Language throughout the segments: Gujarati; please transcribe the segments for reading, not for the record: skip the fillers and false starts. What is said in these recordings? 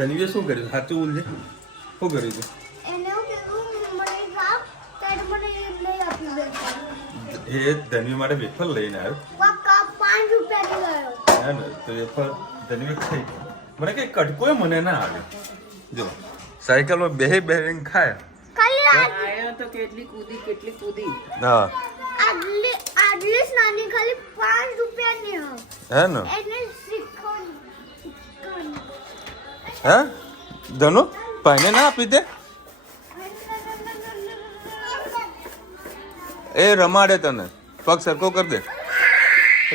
ધનવીએ શું કર્યું? સાચું બોલજે, શું કર્યું તું? એ ધનવી માટે વેફર લઈને આવ્યો. 5 રૂપિયા લાવ્યો. હે ને? તો વેફર ધનવી ખાઈ. મને કઈ કટકોય મને ના આવે. જો સાયકલમાં બેહીને ખાય. આયા તો કેટલી કૂદી. હા. આટલી નાની ખાલી 5 રૂપિયાની હો. હે ને? એને શીખવાનું. હે ધનુ ભાઈને ના આપી દે. એ રમાડે તને, પગ સરખો કરી દે.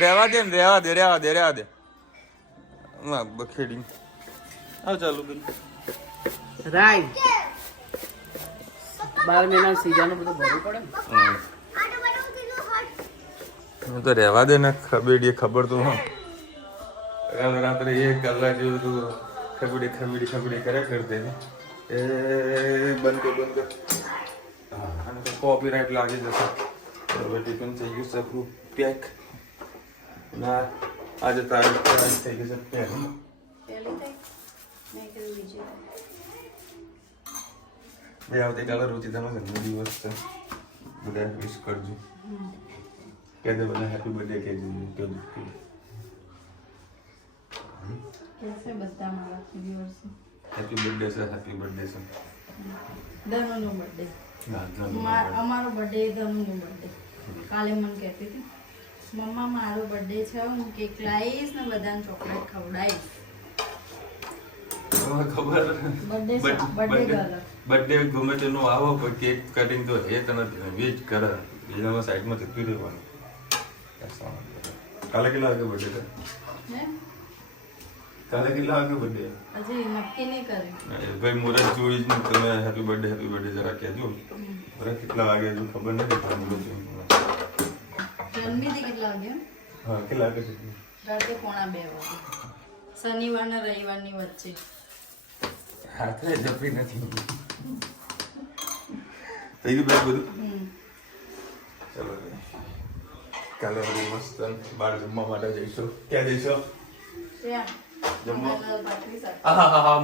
રહેવા દે ને, રહેવા દે. બખેડી આવ ચાલુ બેન. રાઈ 12 મહિના સીઝન બધું ભરવું પડે ને. હું તો રહેવા દે ને, ખબર તો હા. રાત્રે 1 કલાક જેવું તું ખબડી કર્યા કરતી એ બંધ કર. હા, અને તો કોપીરાઇટ લાગી જશે. હવે ટિફિન થઈ ગયું સખું પેક. ના આજે તારીખ થઈ ગઈ છે પેક. બે આવતીકાલે રુચિતાનો જન્મદિવસ છે. બધા વિશ કરજો. કહેજે બધા હેપી બર્થડે કહેજો. कैसे बता हमारा व्यूअर्स હેપી બર્થડે છે. ધનુનો બર્થડે અમારો બર્થડે ધનુનો બર્થડે કાલે મને કહેતી હતી મમ્મા મારો બર્થડે છે હું કેક લાવીશ ને બધાને ચોકલેટ ખવડાવીશ. બર્થડે ગમે તેનો આવો પણ કેક કટિંગ તો એ તને વેજ કરે. બીજામાં સાઈડમાં જતું રહેવાનું. કાલે કેટલા વાગે બર્થડે છે? કાલે કેટલા વાગે બર્થડે? હજી નક્કી નહીં કર્યું. ભાઈ મુરત જોઈ જ તમે હેપી બર્થડે જરા કહેજો. બરાબર કેટલા વાગે હજુ ખબર નથી. જન્મી હતી કેટલા વાગે? હા કેટલા વાગે છે? રાતે 1:45 વાગે શનિવાર ને રવિવારની વચ્ચે. હાથે જપી નથી. થઈ ગયું બધું. ચલો કાલે મસ્ત બહાર જમવા માટે જઈશું. ક્યાં જઈશું?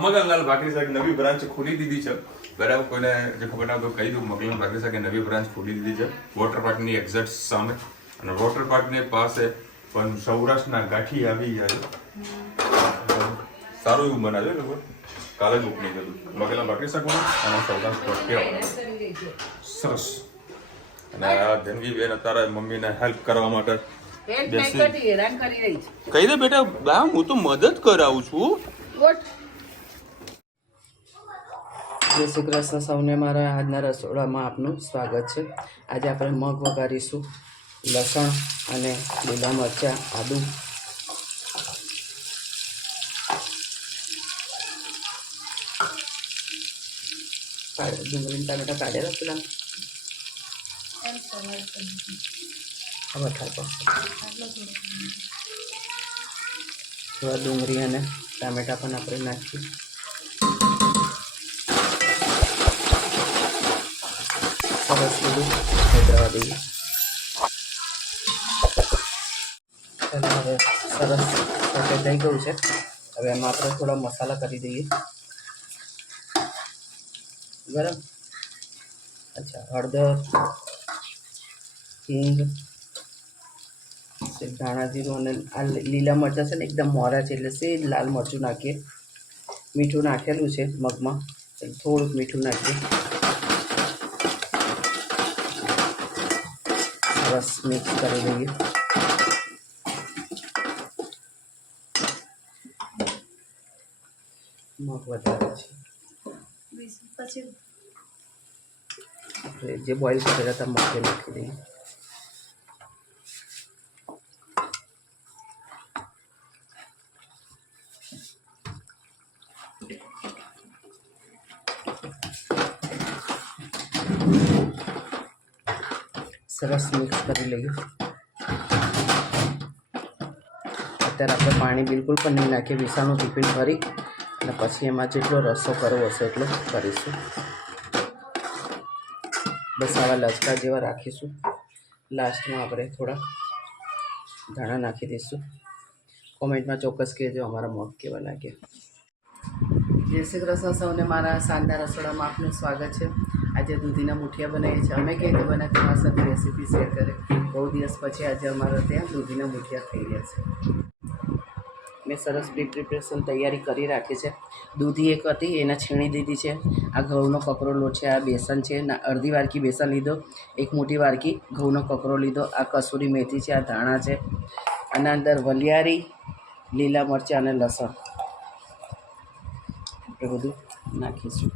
મગનલાલ ભાખરી શાક નવી બ્રાન્ચ ખોલી દીધી છે. બરાબર, કોઈને જે ખબર ના હોય તો કહી દઉં. મગનલાલ ભાખરી શાકે નવી બ્રાન્ચ ખોલી દીધી છે વોટર પાર્કની એક્ઝેક્ટ સામે. અને વોટર પાર્કની પાસે પણ સૌરાષ્ટ્રના ગાંઠી આવી જાય. સારું એવું બનાવ્યું લોકો. કાલે જ ઓપનિંગ હતું મગનલાલ ભાખરી શાક અને સૌરાષ્ટ્ર સરસ. અને આ ધનવી બેન અત્યારે મમ્મીને હેલ્પ કરવા માટે કહી દે બેટા. બા હું તો મદદ કરાવું છું. જય શ્રી કૃષ્ણ સૌને. મારા આજના રસોડામાં આપનું સ્વાગત છે. આજે આપણે મગ વઘારીશું. લસણ અને લીલા મરચાં, આદુ, ડુંગળી ટામેટા કાઢ્યા પેલા થોડા ડુંગળી અને ટામેટા પણ આપણે નાખીએ. સરસ બધું ભેગવા દઈએ. ચાલો હવે સરસ સોટે થઈ ગયું છે. હવે એમાં આપણે થોડા મસાલા કરી દઈએ. ગરમ હળદર, હિંગ, ધાણા જીરું અને આ લીલા મરચાં છે ને એકદમ મોરા છે એટલે સેજ લાલ મરચું નાખીએ. મીઠું નાખેલું છે મગમાં, એટલે થોડુંક મીઠું નાખીએ. સરસ મિક્સ કરી દઈએ. મગ વધારે છે પછી આપણે જે બોઇલ કરેલા હતા મગ નાખી દઈએ. સરસ મિક્સ કરી લઈએ. અત્યારે આપણે પાણી બિલકુલ પણ નહીં નાખીએ. વિસાનું ટિફિન ભરી અને પછી એમાં જેટલો રસો કરવો હશે એટલો કરીશું. બસ આવા લચકા જેવા રાખીશું. લાસ્ટમાં આપણે થોડા ધાણા નાખી દઈશું. કોમેન્ટમાં ચોક્કસ કહેજો અમારા મગ કેવા લાગ્યા. જય શ્રી કૃષ્ણ સૌને મારા શાનદાર રસોડામાં આપનું સ્વાગત છે. આજે દૂધીના મુઠિયા બનાવીએ છીએ. અમે કેવી રીતે બને તમારા સાથે રેસીપી શેર કરે. બહુ દિવસ પછી આજે અમારા ત્યાં દૂધીના મુઠિયા થઈ રહ્યા છે. મેં સરસ પ્રિપરેશન તૈયારી કરી રાખી છે. દૂધી એક હતી એને છીણી દીધી છે. આ ઘઉંનો કકરો લોટ છે, આ બેસન છે, અડધી વાડકી બેસન લીધો, એક મોટી વાડકી ઘઉંનો કકરો લીધો, આ કસૂરી મેથી છે, આ ધાણા છે, આના અંદર વલિયારી, લીલા મરચાં અને લસણ એ બધું નાખીશું.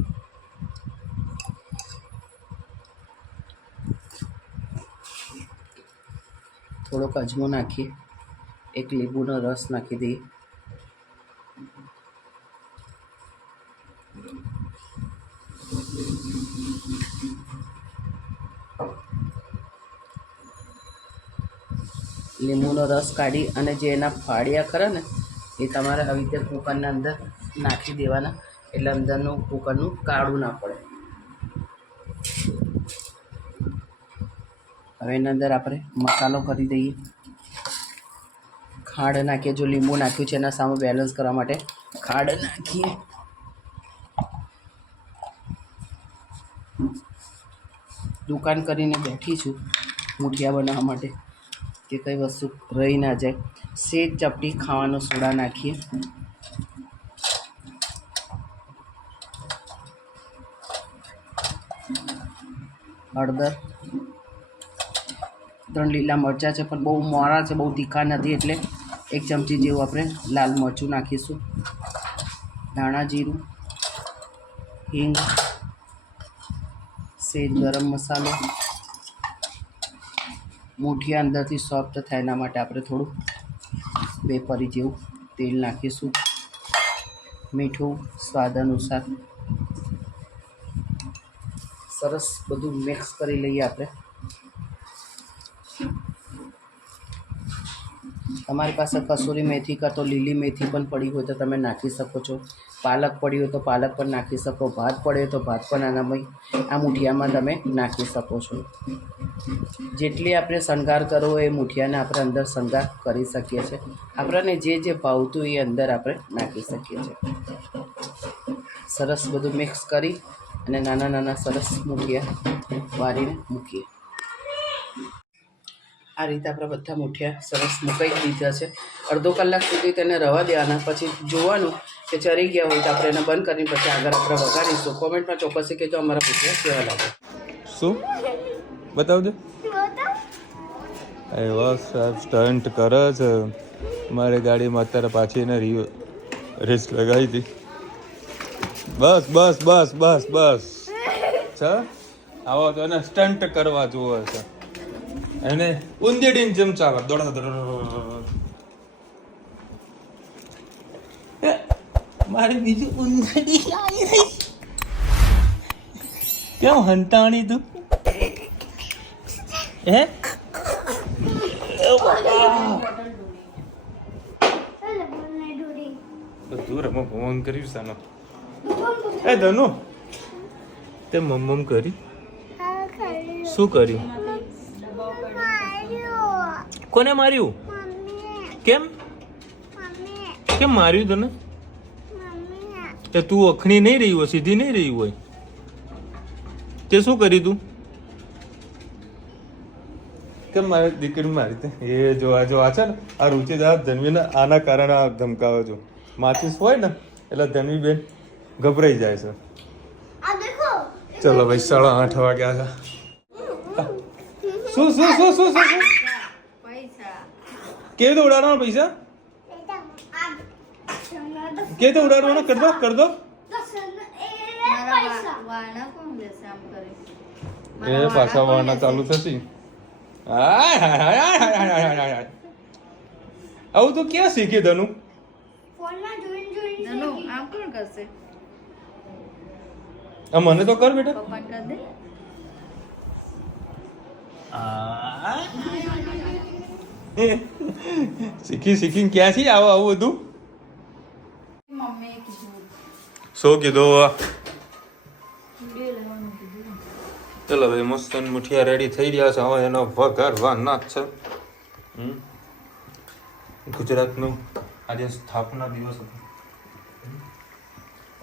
થોડોક અજમો નાખીએ, એક લીંબુનો રસ નાખી દઈએ. લીંબુનો રસ કાઢી અને જે એના ફાળિયા ખરા ને એ તમારે આવી રીતે કુકરના અંદર નાખી દેવાના, એટલે અંદરનું કુકરનું કાળું ના પડે. હવે એના અંદર આપણે મસાલો કરી દઈએ. ખાંડ નાખીએ, જો લીંબુ નાખ્યું છે એના સામે બેલેન્સ કરવા માટે ખાંડ નાખીએ. દુકાન કરીને બેઠી છું મુઠિયા બનાવવા માટે કે કઈ વસ્તુ રહી ના જાય. સેજ ચપટી ખાવાનો સોડા નાખીએ. હળદર, 3 લીલા મરચાં છે પણ બહુ મોરા છે, બહુ તીખા નથી, એટલે 1 ચમચી જેવું આપણે લાલ મરચું નાખીશું. ધાણા જીરું, હિંગ, સેજ ગરમ મસાલો. મુઠિયા અંદરથી સોફ્ટ થાય એના માટે આપણે થોડું 2 પરી જેવું તેલ નાખીશું. મીઠું સ્વાદ અનુસાર. સરસ બધું મિક્સ કરી લઈએ આપણે. તમારી પાસે કસૂરી મેથી કાં તો લીલી મેથી પણ પડી હોય તો તમે નાખી શકો છો. પાલક પડી હોય તો પાલક પણ નાખી શકો. ભાત પડે તો ભાત પણ આ મુઠિયામાં તમે નાખી શકો છો. જેટલી આપણે શણગાર કરવો હોય એ મુઠિયાને આપણે અંદર શણગાર કરી શકીએ છીએ. આપણને જે ભાવતું એ અંદર આપણે નાખી શકીએ છીએ. સરસ બધું મિક્સ કરી અને નાના નાના સરસ મુઠિયા વાળીને મૂકીએ. આ રીતે આપણે બધા મુઠિયા સરસ મુકાઈ દીધા છે. અડધો કલાક સુધી તેને રવા દેવાના. પછી જોવાનું કે ચરી ગયા હોય તો આપણે એને બંધ કરીને પછી આગળ આપણે વઘારીશું. કોમેન્ટમાં ચોક્કસથી કહેજો અમારા મુઠિયા કેવા લાગે. શું બતાવજો. એ વાહ સાહેબ સ્ટન્ટ કરે છે. મારી ગાડીમાં અત્યારે પાછી એને રેસ લગાવી હતી. બસ બસ બસ બસ બસ છે. આવો તો એને સ્ટન્ટ કરવા જોવે છે. એને ઉંદેડીને જેમ ચાલે દોડા મારે બીજું ઉંદેડી આવી રહી. કેમ હંતાણી તું હે? તું રમો ભમમ કર્યું સાનો. એ ધનુ તે મમ્મમ કરી શું કર્યું? કોને માર્યું? કેમ કેમ માર્યું તને? તે તું અખણી નહીં રહી હોય, સીધી નહીં રહી હોય તે શું કરી તું? કેમ મારી દીકરી મારી તે? એ જો આ છે ને આ રુચિદાર ધનવીને આના કારણે આ ધમકાવે છો. માચીસ હોય ને એટલે ધનવીબેન ગભરાઈ જાય છે. ચલો ભાઈ 8:30 વાગ્યા છે. શું શું શું શું શું કેવી રીતે ઉડાડવાના પૈસા? કેવી રીતે ઉડાડવાના? કર દો. એ પાછા વાળના ચાલુ થશે. આવું તો ક્યાં શીખી ધનુ? મને તો કર બેટા. શીખી ક્યાંથી આવું બધું? શું કીધું? ચલો ભાઈ મસ્ત મુઠિયા રેડી થઈ રહ્યા છે. હવે એનો વઘારવાના જ છે. ગુજરાતનું આજે સ્થાપના દિવસ હતો.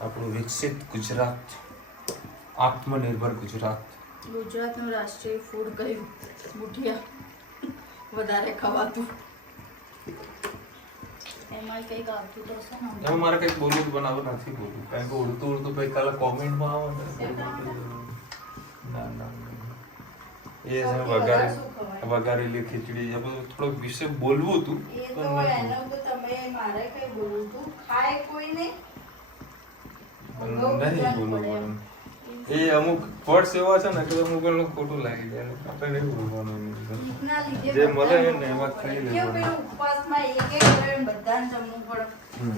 આપણું વિકસિત ગુજરાત, આત્મનિર્ભર ગુજરાત. ગુજરાતનું રાષ્ટ્રીય ફૂડ કયું? મુઠિયા વધારે ખવાતું. એમાં કંઈક આવતું તો હશે ને? હવે મારે કંઈક બોલવું બનાવવું નથી બોલવું, કારણ કે ઉડતું પછી કાલે કોમેન્ટમાં આવે ના ના એ છે વઘારેલી ખીચડી એ બધું થોડોક વિશે બોલવું હતું. એ તો એનું તો તમે મારે કઈ બોલવું હતું, ખાય કોઈ નહીં બોલવાનું એ અમુક વર્ડ્સ એવા છે ને કે અમુક નું ખોટું લાગી જાય આપણે નહીં બોલવાનું. જે મળે ને એમાં ખાઈ લેવાનું. ઉપવાસમાં એક હોય બધાને જમવું પડે.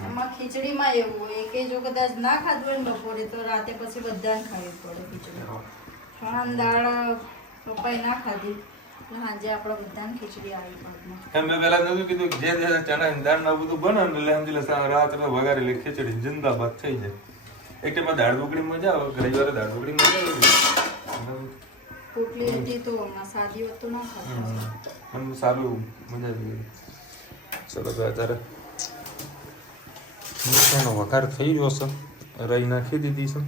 એમાં ખીચડીમાં એવું હોય કે જો કદાચ ના ખાધું હોય ને બપોરે તો રાતે પછી બધાને ખાવી પડે ખીચડી. ચણા દાળ પપ્પાએ ના ખાધી સાંજે આપણે બધાને ખીચડી આવી પડે. એમ મેં પહેલા નતું કીધું જે ચણા દાળ ના બધું બને ને એટલે સમજી રાત્રે વઘારેલી ખીચડી જિંદાબાદ થઈ જાય. એક ટાઈમમાં દાળ ઢોકળી મજા આવે, રવિવારે દાળ ઢોકળી મજા આવે. પોટલી હતી તો હમણાં સાદી હોત તો ના ખાધી. સારું મજા આવી ગઈ. ચલો તો અત્યારે મિરચાનો વઘાર થઈ ગયો છે, રાઈ નાખી દીધી છે.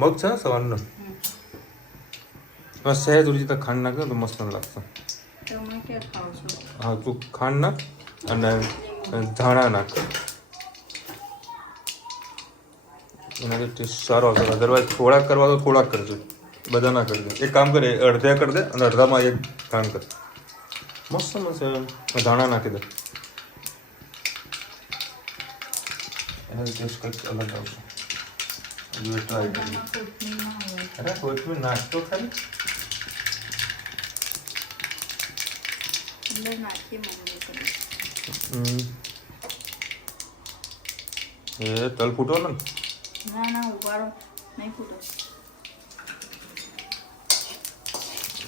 મગ છે ને સવારનો બસ સહેજ થોડી તો ખાંડ નાખે તો મસ્ત લાગશે. તમે ક્યાં ખાવ છો? હા તું ખાંડ નાખ અને ધાણા નાખ, એનાથી ટેસ્ટ સારો આવશે. અદરવાઇઝ થોડાક કરવા તો થોડાક કરજો, બધા ના કરજો. એક કામ કરે અડધે કરી દે અને અડધામાં એક કામ કર, મસ્ત મસ્ત ધાણા નાખી દે, એનાથી ટેસ્ટ કંઈક અલગ આવશે. ટ્રાય કરી. અરે કોથમીર નાખતો ખાલી અંદર નાખીએ મમ્મી કરે. એ તલ ફૂટો ને? ના ના ઉભારો નહીં ફૂટો.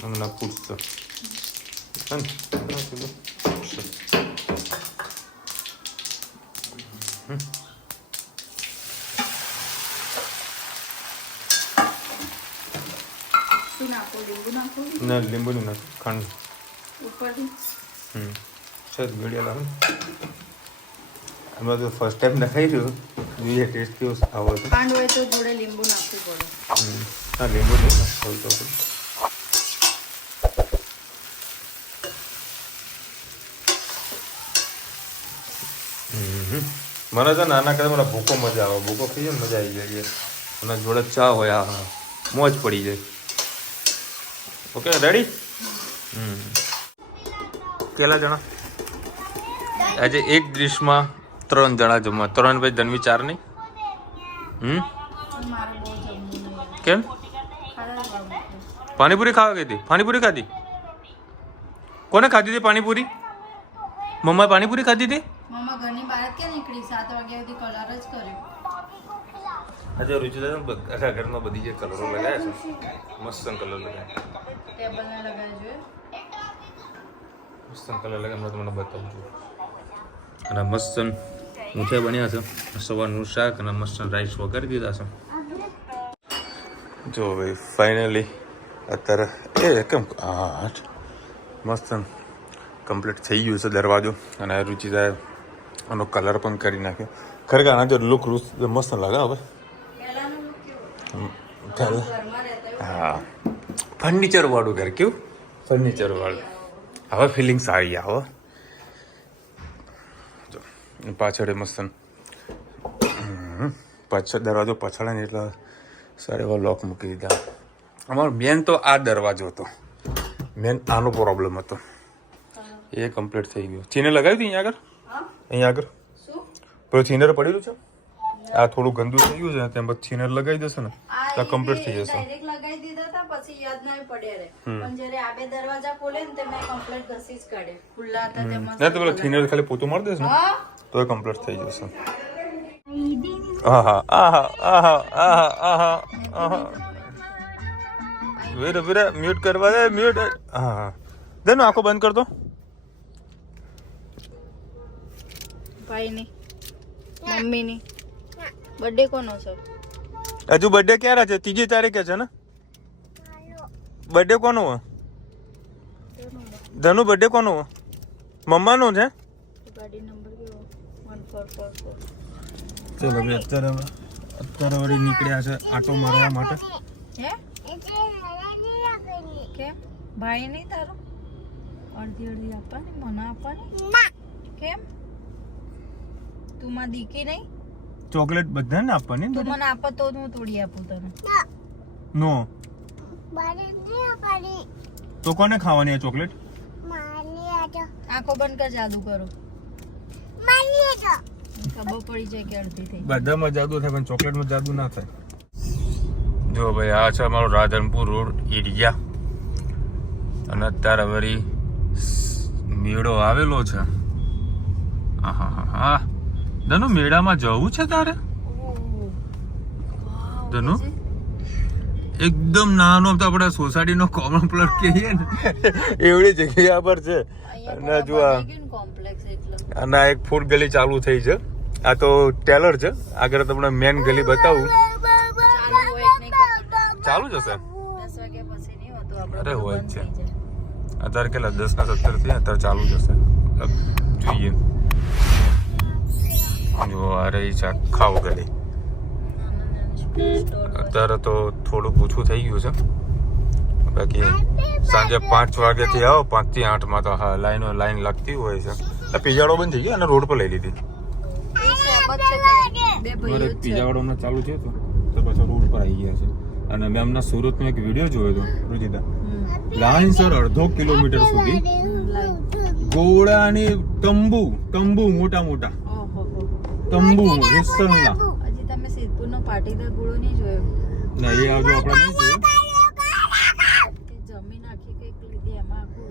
હમણાં ફૂટશે શું નાખો? લીંબુ નાખો? ના લીંબુ નહીં નાખ, ખાંડ. ઉપરથી સર ઘડિયા લાવે. આમાં તો ફર્સ્ટ ટાઈમ નખાઈ રહ્યું, જોઈએ ટેસ્ટ કેવો આવો હતો. ખાંડ હોય તો જોડે લીંબુ નાખવું પડે. હા લીંબુ નહીં નાખવું તો મને તો નાના કરતા મને ભૂકો મજા આવે, ભૂકો ખાઈએ ને મજા આવી જાય. અને જોડે ચા હોય, આ મોજ પડી જાય. Okay ready? કેટલા જણા આજે એક ડિશમાં? 3 જણા જમવા. 3 પછી ધનવી 4 નહીં? મારે બહુ જમવું નહીં. કેમ? ખાવા પાણીપુરી ખાવા ગઈ હતી? પાણીપુરી ખાધી? કોને ખાધી હતી પાણીપુરી? મમ્માએ પાણીપુરી ખાધી હતી? મમ્મા ઘરની બહાર ક્યાં નીકળી? 7 વાગ્યા સુધી કલર જ કર્યો. આજે રુચિતા આખા ઘરમાં બધી જે કલરો લગાવ્યા છે, મસ્ત કલર લગાવ્યા. ટેબલને લગાવી જોઈએ. મસ્ત કલર લગાવ્યા, હમણાં તમને બતાવું છું. અને મસ્ત ઊંચા બન્યા છે. સવારનું શાક અને મસ્ત રાઈસ વઘારી દીધા છે. જો ભાઈ ફાઇનલી અત્યારે એ કેમ મસ્ત કમ્પ્લીટ થઈ ગયું છે દરવાજો. અને રુચિતાએ આનો કલર પણ કરી નાખ્યો. ખરેખર આના જો લુક મસ્ત લાગે હવે. હા ફર્નિચર વાળું ઘર, કેવું ફર્નિચર વાળું. હવે ફિલિંગ સારી આવે. પાછળ મસ્ત પાછળ દરવાજો પછાડે ને એટલે સારા એવા લોક મૂકી દીધા. અમારો મેન તો આ દરવાજો હતો, મેન આનો પ્રોબ્લેમ હતો. એ કમ્પ્લીટ થઈ ગયો. થીનર લગાવ્યું હતું અહીંયા આગળ પેલું થીનર પડેલું છે. આ થોડું ગંદુ થઈ ગયું છે, ત્યાં પછી થીનર લગાવી દેશે ને તો કમ્પ્લીટ થઈ જશે. ડાયરેક્ટ લગાવી દીધા હતા, પછી યાદ નહીં પડ્યા રે. પણ જ્યારે આ બે દરવાજા ખોલે ને તે મેં કમ્પ્લીટ ઘસી જ કાઢે. ખુલ્લા હતા તે મસ્ત. ના તો પેલા થીનર ખાલી પોતું મારી દેશે ને હા તો એ કમ્પ્લીટ થઈ જશે. આહા આહા આહા આહા આહા આહા વીર વીર મ્યુટ કરવા દે, મ્યુટ. હા હા દેનો આંખો બંધ કર દો. ભાઈની મમ્મીની બર્થડે કોનો છે? હજુ બર્થડે ક્યારે છે? 3 તારીખે છે ને બર્થડે કોનો હોય? ધનુ બર્થડે કોનો હોય? મમ્માનો છે? ગાડી નંબર કેવો 1444 ચલો ભાઈ અત્યારે વળી નીકળ્યા છે આટો મારવા માટે. હે કેમ ભાઈ નહીં તારો અડધી અડધી આપવાની મને આપવાની કેમ તું માં દીકી નહીં ચોકલેટ બધાને આપવાની તું મને આપો તો હું તોડી આપું તને નો તો કોને ખાવાની આ ચોકલેટ? આંખો બંધ કર જાદુ કરો ખબર પડી જાય કે અડધી થઈ બધામાં જાદુ થાય પણ ચોકલેટમાં જાદુ ના થાય. જો ભાઈ આ છે અમારો રાધનપુર રોડ એરિયા અને અત્યારે વળી મેળો આવેલો છે. હા ધનુ મેળામાં જવું છે તારે? ધનુ એકદમ નાનો તો આપણે સોસાયટીનો કોમન પ્લોટ કહીએ ને એવડી જગ્યા પર છે. અને જો આ એક ફૂડ ગલી ચાલુ થઈ છે. આ તો ટેલર છે. આગળ તમને મેન ગલી બતાવું. ચાલુ જ હશે. 10 વાગ્યા પછી નહીં હોતું અરે હોય જ છે. અત્યારે કેટલા 10:17 થી અત્યારે ચાલુ જ હશે. જોઈએ જો આ રહી છે ખાવ ગલી. અત્યારે તો થોડુંક ઓછું થઈ ગયું છે. બાકી સાંજે 5 વાગ્યાથી આવો 5 થી 8 માં તો હા લાઈન લાગતી હોય છે. પીઝાડો બંધ થઈ ગયો અને રોડ પર લઈ લીધી. પીઝાવાળો ચાલુ થયો તો પછી રોડ પર આવી ગયા છે. અને મેં હમણાં સુરતનો એક વિડીયો જોયો હતો રુચિતા. લાઈનસર 1.5 કિલોમીટર સુધી ગોળાની તંબુ મોટા મોટા તંબુ વિસ્તરણના. હજી તમે સિદ્ધપુરનો પાટીદાર ગોળો નહીં જોયો ના એ આવજો આપણે નહીં જોયું. જમીન આખી કઈક લીધી એમાં આખું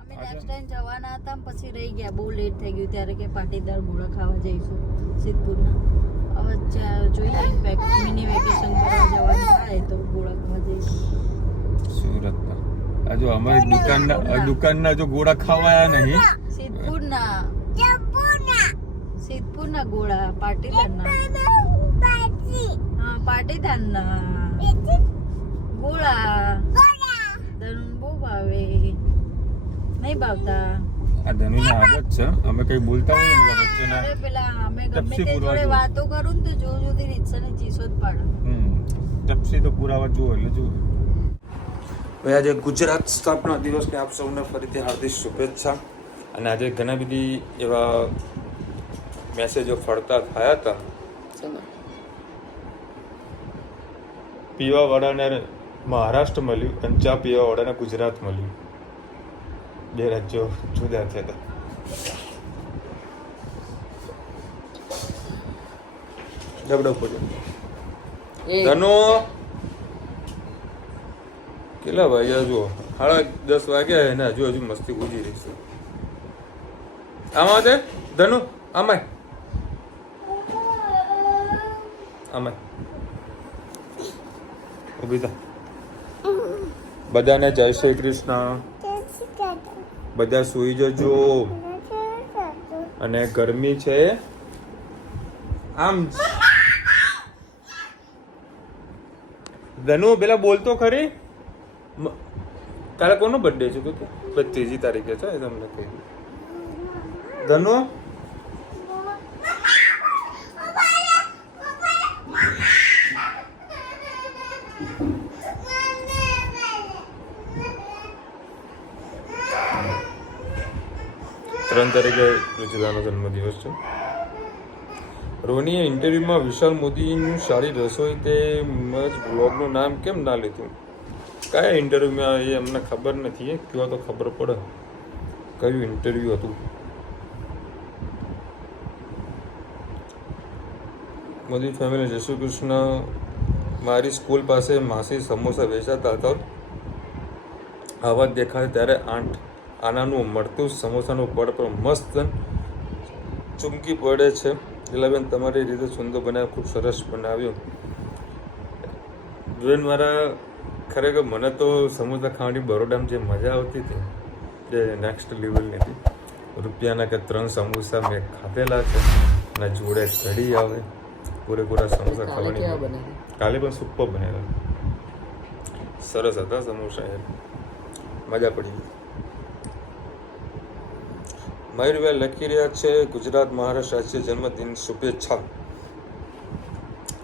અમે નેક્સ્ટ ટાઈમ જવાના હતા પછી રહી ગયા બહુ લેટ થઈ ગયું ત્યારે કે પાટીદાર ગોળા ખાવા જઈશું સિદ્ધપુરના. હવે જોઈએ મિની વેકેશન કરવા જવાનું થાય તો ગોળા ખાવા જઈશું સુરતના. આ જો અમારી દુકાનના જો ગોળા ખાવાયા નહીં. સિદ્ધપુરના ગોળા પાટીદારના હા પાટીદારના ગોળા ધન બહુ ભાવે નહીં ભાવતા. આ ધનુની આદત છે. અમે કઈ બોલતા હોય ને વચ્ચેના અરે પેલા અમે ગમે તે જોડે વાતો કરું ને તો જોતી રીતસને ચીસો જ પાડે. ટપસી તો પુરાવા જુઓ એટલે જુઓ. ભાઈ આજે ગુજરાત સ્થાપના દિવસની આપ સૌને ફરીથી હાર્દિક શુભેચ્છા. અને આજે ઘણા બધી એવા મેસેજો ફરતા થયા હતા. પીવાવાળાને મહારાષ્ટ્ર મળ્યું અને ચા પીવાવાળાને ગુજરાત મળ્યું. બે રાજ્યો જુદા થયા હતા. જબડો પડ્યો ધનો કેટલા વાગ્યા જુઓ 10:30 વાગ્યા એને હજુ મસ્તી ગુજી રહી છે. આમાં છે ધનુ આમાં ઉભી થા. બધાને જય શ્રી કૃષ્ણ. બધા સુઈ જજો. અને ગરમી છે આમ. ધનુ પેલા બોલતો ખરી. તારે કોનો બર્થડે છે? તો 3 તારીખે છે તમને કહી. ધનુ ત્રણ તારીખે રુચિતાનો જન્મદિવસ છે. રોનીએ ઇન્ટરવ્યુમાં વિશાલ મોદીનું સારી રસોઈ તે બ્લોગનું નામ કેમ ના લીધું? કયા ઇન્ટરવ્યુમાં એ અમને ખબર નથી. કયો તો ખબર પડે કયું ઇન્ટરવ્યુ હતું. મોદી ફેમિલી જય શ્રી કૃષ્ણ. મારી સ્કૂલ પાસે માસી સમોસા વેચાતા હતા. આવા દેખાય ત્યારે આનાનું મળતું સમોસાનું પડ પર મસ્ત ચૂમકી પડે છે. લીલાબેન તમારી રીતે સુંદર બનાવ્યું, ખૂબ સરસ બનાવ્યું. જોઈને મારા ખરેખર મને તો સમોસા ખાવાની બરોડામાં જે મજા આવતી હતી જે નેક્સ્ટ લેવલની હતી. રૂપિયાના કે 3 સમોસા મેં ખાધેલા છે અને જોડે કઢી આવે. પૂરેપૂરા સમોસા ખાવાની કાલે પણ સુપર બનેલા. સરસ હતા સમોસા. મજા પડી. મયુરભાઈ લખી રહ્યા છે ગુજરાત મહારાષ્ટ્ર રાજ્ય જન્મદિન શુભેચ્છા.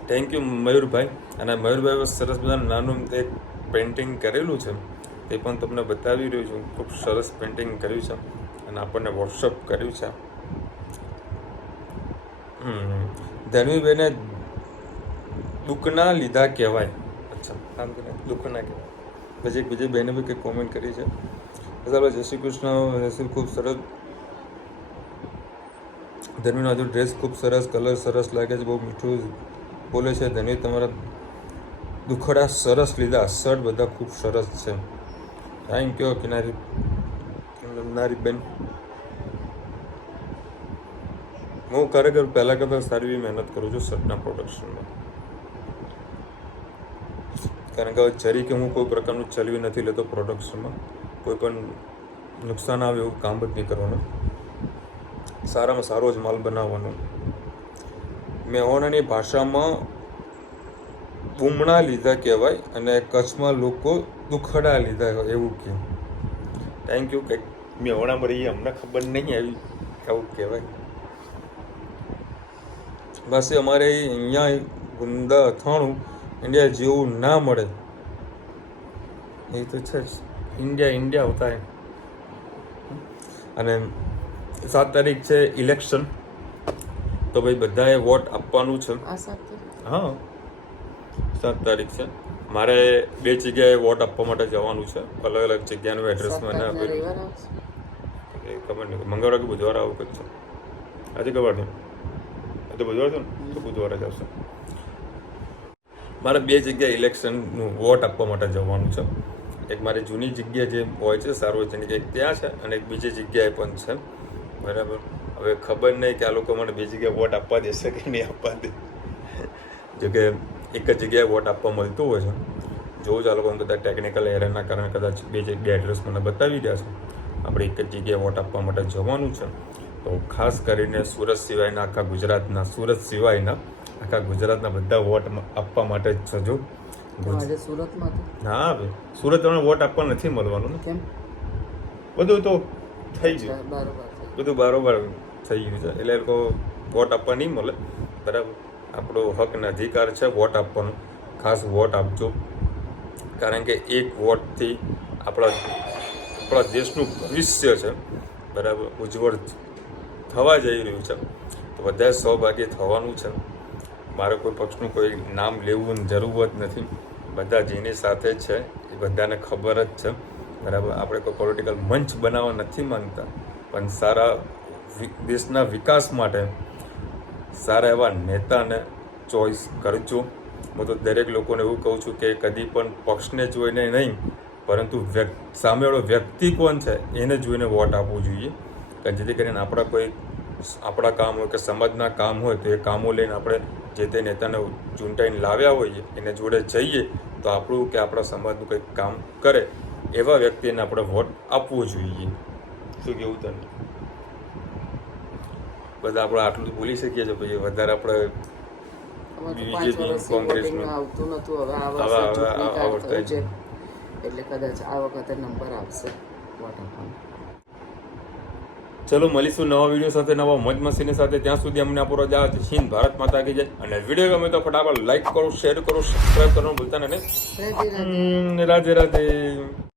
થેન્ક યુ મયુરભાઈ. અને મયુરભાઈ સરસ મજાનું નાનું એક પેઇન્ટિંગ કરેલું છે, તે પણ તમને બતાવી રહ્યું છું. ખૂબ સરસ પેઇન્ટિંગ કર્યું છે અને આપણને વોટ્સઅપ કર્યું છે. ધનવીબેને દુઃખના લીધા કહેવાય. અચ્છા, આમ કે દુઃખના કહેવાય. પછી એક બીજી બહેને બી કંઈક કોમેન્ટ કરી છે. ચાલો, જય શ્રી કૃષ્ણ. રસીલ ખૂબ સરસ. ધનવીનો આજુ ડ્રેસ ખૂબ સરસ, કલર સરસ લાગે છે, બહુ મીઠું બોલે છે. ધનવી તમારા દુખડા સરસ લીધા, શર્ટ બધા ખૂબ સરસ છે. થેન્ક યુ કિનારી બેન. હું ખરેખર પહેલાં કરતાં સારી એવી મહેનત કરું છું શર્ટના પ્રોડક્શનમાં, કારણ કે જરી કે હું કોઈ પ્રકારનું ચલવી નથી લેતો પ્રોડક્શનમાં. કોઈ પણ નુકસાન આવે એવું કામ જ નહીં કરવાનું, સારામાં સારો જ માલ બનાવવાનો. મેહોણાની ભાષામાં બુમણા લીધા કહેવાય અને કચ્છમાં લોકો દુખડા લીધા એવું કહે. Thank you. કંઈક મેહોણામાં રહીએ, અમને ખબર નહીં આવી આવું કહેવાય. બસ અમારે અહીંયા ગુંદા અથાણું ઇન્ડિયા જેવું ના મળે, એ તો છે જ. ઇન્ડિયા હોતા હે. અને 7 તારીખ છે ઇલેક્શન, તો ભાઈ બધાએ વોટ આપવાનું છે. હા, 7 તારીખ છે. મારે 2 જગ્યાએ વોટ આપવા માટે જવાનું છે. અલગ અલગ જગ્યાનું એડ્રેસ મને આપેલું. એ ખબર નહીં, મંગળવાર કે બુધવારે આવું કંઈક છે. આજે ખબર નહીં, તો બુધવાર છે ને, તો બુધવારે જ આવશે. મારે 2 જગ્યાએ ઇલેક્શનનું વોટ આપવા માટે જવાનું છે. એક મારી જૂની જગ્યા જે હોય છે સાર્વજનિક, એક ત્યાં છે અને એક બીજી જગ્યાએ પણ છે. બરાબર. હવે ખબર નહીં કે આ લોકો મને 2 જગ્યાએ વોટ આપવા દેશે કે નહીં આપવા દે. જોકે એક જ જગ્યાએ વોટ આપવા મળતું હોય છે. જોવું ચાલો, પણ કદાચ ટેકનિકલ એરરના કારણે કદાચ 2 જગ્યાએ એડ્રેસ મને બતાવી રહ્યા છે. આપણે એક જ જગ્યાએ વોટ આપવા માટે જવાનું છે. તો ખાસ કરીને સુરત સિવાયના આખા ગુજરાતના બધા વોટ આપવા માટે જ જજો. સુરતમાં હા ભાઈ, સુરત તમને વોટ આપવા નથી મળવાનું ને. કેમ? બધું તો થઈ ગયું, બરોબર, બધું બરોબર થઈ ગયું છે. એટલે લોકો વોટ આપવા નહીં મળે. બરાબર. આપણો હક અને અધિકાર છે વોટ આપવાનો. ખાસ વોટ આપજો, કારણ કે એક વોટથી આપણા દેશનું ભવિષ્ય છે, બરાબર, ઉજ્જવળ થવા જઈ રહ્યું છે. તો બધાએ સહભાગી થવાનું છે. મારે કોઈ પક્ષનું કોઈ નામ લેવું જરૂરત નથી. બધા જેની સાથે છે એ બધાને ખબર જ છે. બરાબર. આપણે કોઈ પોલિટિકલ મંચ બનાવવા નથી માંગતા, પણ સારા દેશના વિકાસ માટે સારા એવા નેતાને ચોઈસ કરજો. હું તો દરેક લોકોને એવું કહું છું કે કદી પણ પક્ષને જોઈને નહીં, પરંતુ સામેવાળો વ્યક્તિ કોણ છે એને જોઈને વોટ આપવું જોઈએ. જેથી કરીને આપણા કામ હોય કે સમાજના કામ હોય તો એ કામો લઈને આપણે જે તે નેતાને ચૂંટાઈને લાવ્યા હોઈએ એને જોડે જઈએ તો આપણું કે આપણા સમાજનું કંઈક કામ કરે એવા વ્યક્તિને આપણે વોટ આપવો જોઈએ. શું કેવું તને? બધા આપણે આટલું તો બોલી શકીએ છીએ, પછી વધારે આપણે બીજેપી કોંગ્રેસનું આવતું નતું. હવે આ વર્ષે એટલે કદાચ આ વખતે નંબર આવશે વોટ આપવાનો. ચલો મળીશું નવા વિડીયો સાથે, નવા મોજ મસ્તીની સાથે. ત્યાં સુધી અમને આપો રજા. હિન્દ ભારત માતા કી જય. અને વિડીયો ગમે તો ફટાફટ લાઈક કરો, શેર કરો, સબસ્ક્રાઈબ કરવાનું ભૂલતા નહીં. રાધે રાધે.